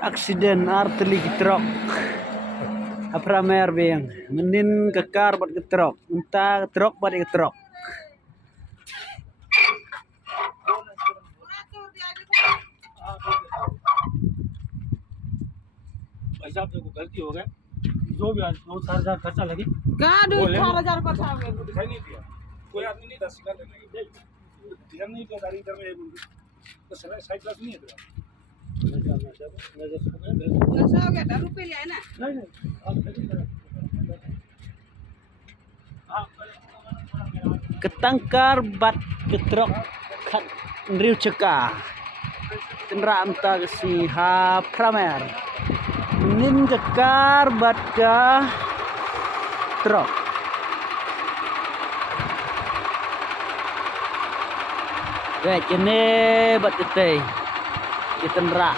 Aksiden arteli truk. Apramer beng. Menin kekar buat ke truk. Entah truk buat ke truk. भाई साहब देखो गलती हो गया जो भी आज 2-4 हजार खर्चा लगे कहाँ दो बोले 4,000 का था वो दिखाई नहीं दिया कोई आदमी नहीं था शिकार लेने के लिए ध्यान नहीं दिया गाड़ी इधर में है बोल तो समय साइड क्लास नहीं है तेरा नशा हो गया था रुपये लिया है ना नहीं नहीं आप Ketangkar bat ke truk kat riu cekah. Kendaraan taksi ha pramer. Menin kekar bat ke truk. Kayak ini bat kita. Kita nerak.